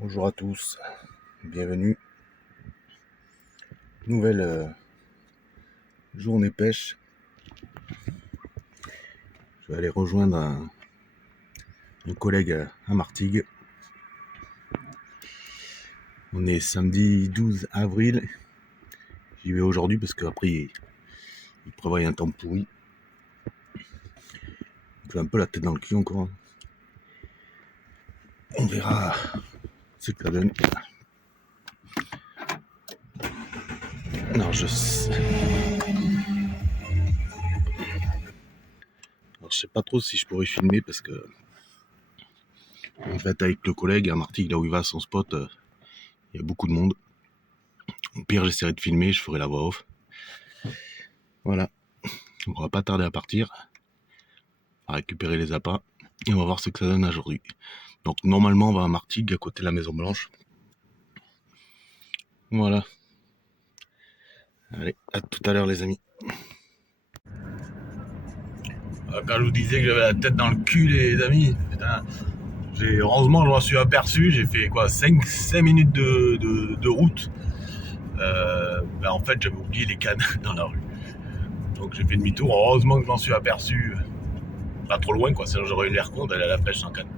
Bonjour à tous, bienvenue. Nouvelle journée pêche. Je vais aller rejoindre un collègue à Martigues. On est samedi 12 avril. J'y vais aujourd'hui parce qu'après il prévoit un temps pourri. J'ai un peu la tête dans le cul encore. On verra ce que ça donne. Alors je sais pas trop si je pourrais filmer parce que en fait avec le collègue à Martigues, là où il va à son spot, il y a beaucoup de monde. Au pire j'essaierai de filmer, je ferai la voix off. Voilà, on va pas tarder à partir, à récupérer les appâts et on va voir ce que ça donne aujourd'hui. Donc normalement on va à Martigues, à côté de la Maison Blanche. Voilà. Allez, à tout à l'heure les amis. Quand je vous disais que j'avais la tête dans le cul les amis, putain, heureusement je m'en suis aperçu, j'ai fait quoi 5 minutes de route. En fait j'avais oublié les cannes dans la rue. Donc j'ai fait demi-tour, heureusement que je m'en suis aperçu pas trop loin quoi, sinon j'aurais eu l'air con d'aller à la pêche sans canne.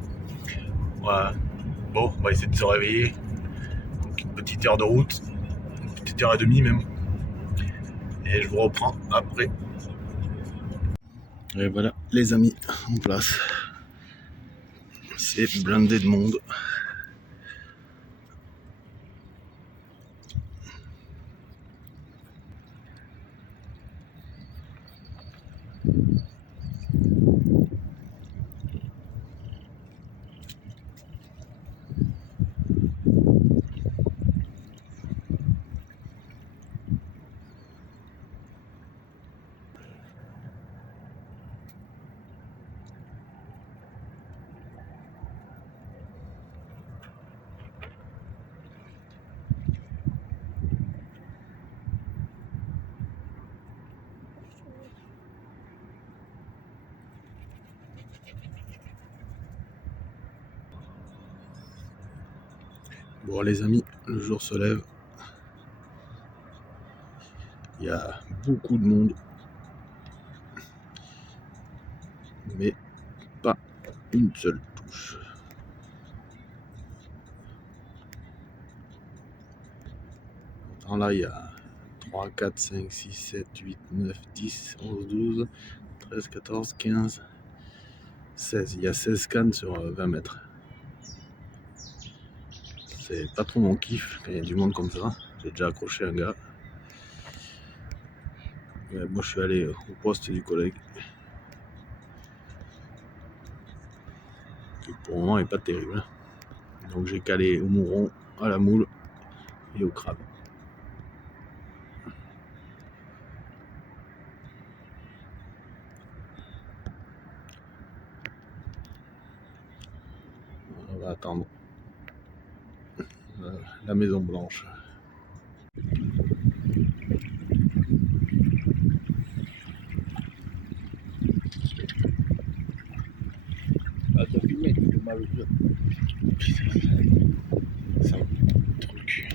Voilà. Bon, on va essayer de se réveiller. Donc une petite heure de route, une petite heure et demie même. Et je vous reprends après. Et voilà les amis, en place. C'est blindé de monde. Bon les amis, le jour se lève. Il y a beaucoup de monde. Mais pas une seule touche. Alors là il y a 3, 4, 5, 6, 7, 8, 9, 10, 11, 12, 13, 14, 15, 16. Il y a 16 cannes sur 20 mètres. C'est pas trop mon kiff quand il y a du monde comme ça. J'ai déjà accroché un gars. Mais moi je suis allé au poste du collègue. Qui pour le moment est pas terrible. Donc j'ai calé au mouron, à la moule et au crabe. On va attendre la Maison Blanche. Ah, t'as filmé, tu fais mal au jeu. Putain, ça va trop le cul.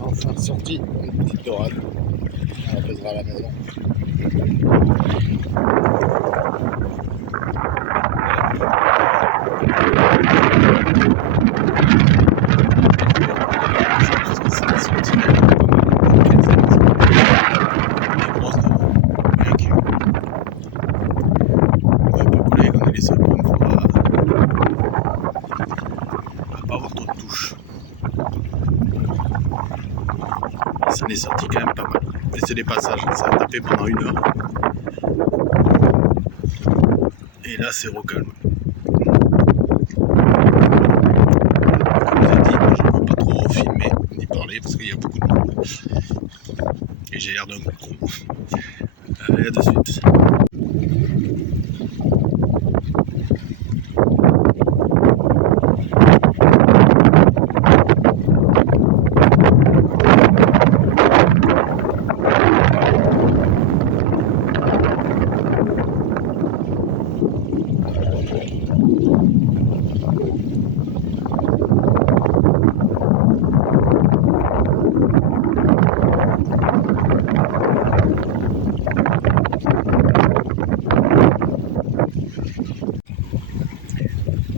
Enfin sorti, une petite dorade. On apaisera à la maison. Ça en est sorti quand même pas mal. Et c'est des passages, ça a tapé pendant 1 heure. Et là c'est recalme. Comme je vous ai dit, je ne peux pas trop filmer ni parler parce qu'il y a beaucoup de monde. Et j'ai l'air d'un con. Allez, à de suite.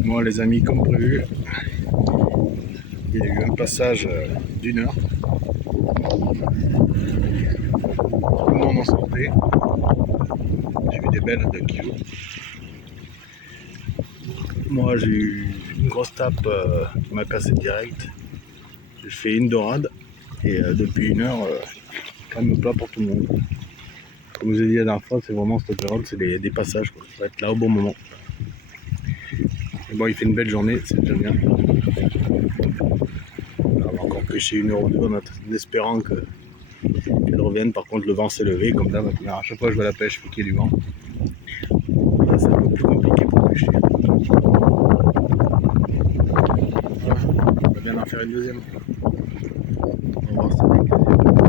Moi les amis, comme prévu, il y a eu un passage d'1 heure. Tout le monde en sortait. J'ai vu des belles de kilos. Moi j'ai eu une grosse tape qui m'a cassé direct. J'ai fait une dorade et depuis 1 heure, calme plat pour tout le monde. Comme je vous ai dit la dernière fois, c'est vraiment cette période, c'est des passages, quoi. Il faut être là au bon moment. Et bon, il fait une belle journée, c'est déjà bien. On va encore pêcher 1 heure ou 2 en espérant qu'elle revienne. Par contre, le vent s'est levé, comme d'hab. À chaque fois que je vais à la pêche, il faut qu'il y ait du vent. Là, c'est un peu plus compliqué pour pêcher. Voilà, on va bien en faire une deuxième. On va voir ça avec la deuxième.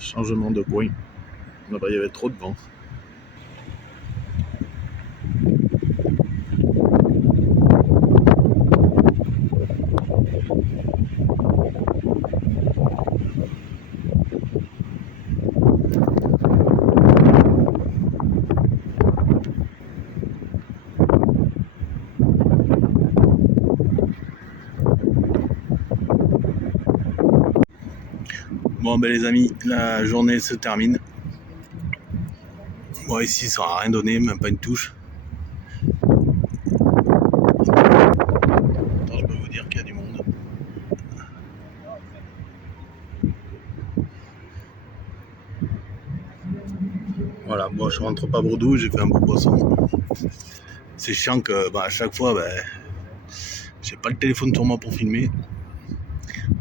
Changement de coin. Là-bas, il y avait trop de vent. Bon ben les amis, la journée se termine. Bon ici ça n'a rien donné, même pas une touche. Attends, je peux vous dire qu'il y a du monde. Voilà, moi je rentre pas Bordeaux, j'ai fait un beau poisson. C'est chiant que à chaque fois j'ai pas le téléphone sur moi pour filmer.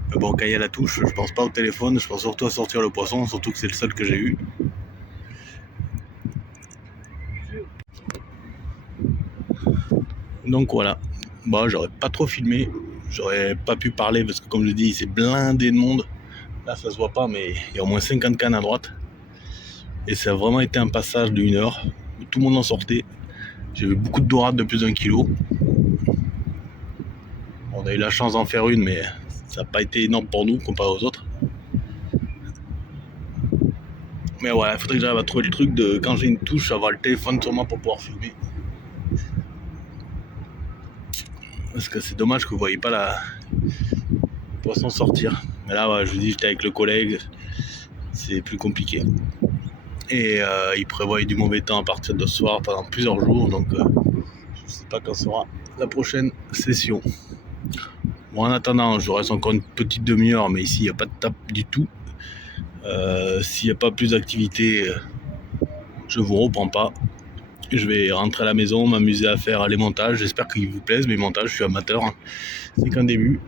Mais bon, quand il y a la touche, je pense pas au téléphone, je pense surtout à sortir le poisson, surtout que c'est le seul que j'ai eu. Donc voilà, bon, j'aurais pas trop filmé, j'aurais pas pu parler parce que comme je dis, c'est blindé de monde. Là ça se voit pas, mais il y a au moins 50 cannes à droite. Et ça a vraiment été un passage d'1 heure où tout le monde en sortait. J'ai eu beaucoup de dorades de plus d'1 kilo. On a eu la chance d'en faire une, mais ça n'a pas été énorme pour nous comparé aux autres. Mais voilà, il faudrait que j'arrive à trouver le truc de quand j'ai une touche, avoir le téléphone sur moi pour pouvoir filmer. Parce que c'est dommage que vous voyez pas le poisson sortir. Mais là, ouais, je vous dis, j'étais avec le collègue, c'est plus compliqué. Et il prévoit du mauvais temps à partir de ce soir pendant plusieurs jours, donc je ne sais pas quand sera la prochaine session. Bon, en attendant, je reste encore une petite demi-heure, mais ici il n'y a pas de tape du tout. S'il n'y a pas plus d'activité, je vous reprends pas. Je vais rentrer à la maison, m'amuser à faire les montages. J'espère qu'ils vous plaisent mes montages, je suis amateur, hein. C'est qu'un début.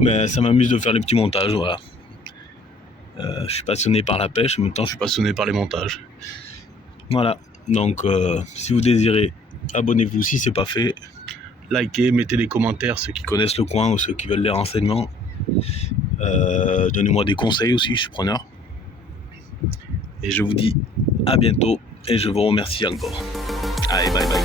Mais ça m'amuse de faire les petits montages, voilà. Je suis passionné par la pêche, en même temps je suis passionné par les montages. Voilà, donc si vous désirez, abonnez-vous si c'est pas fait. Likez, mettez des commentaires, ceux qui connaissent le coin ou ceux qui veulent les renseignements. Donnez-moi des conseils aussi, je suis preneur. Et je vous dis à bientôt et je vous remercie encore. Allez, bye bye.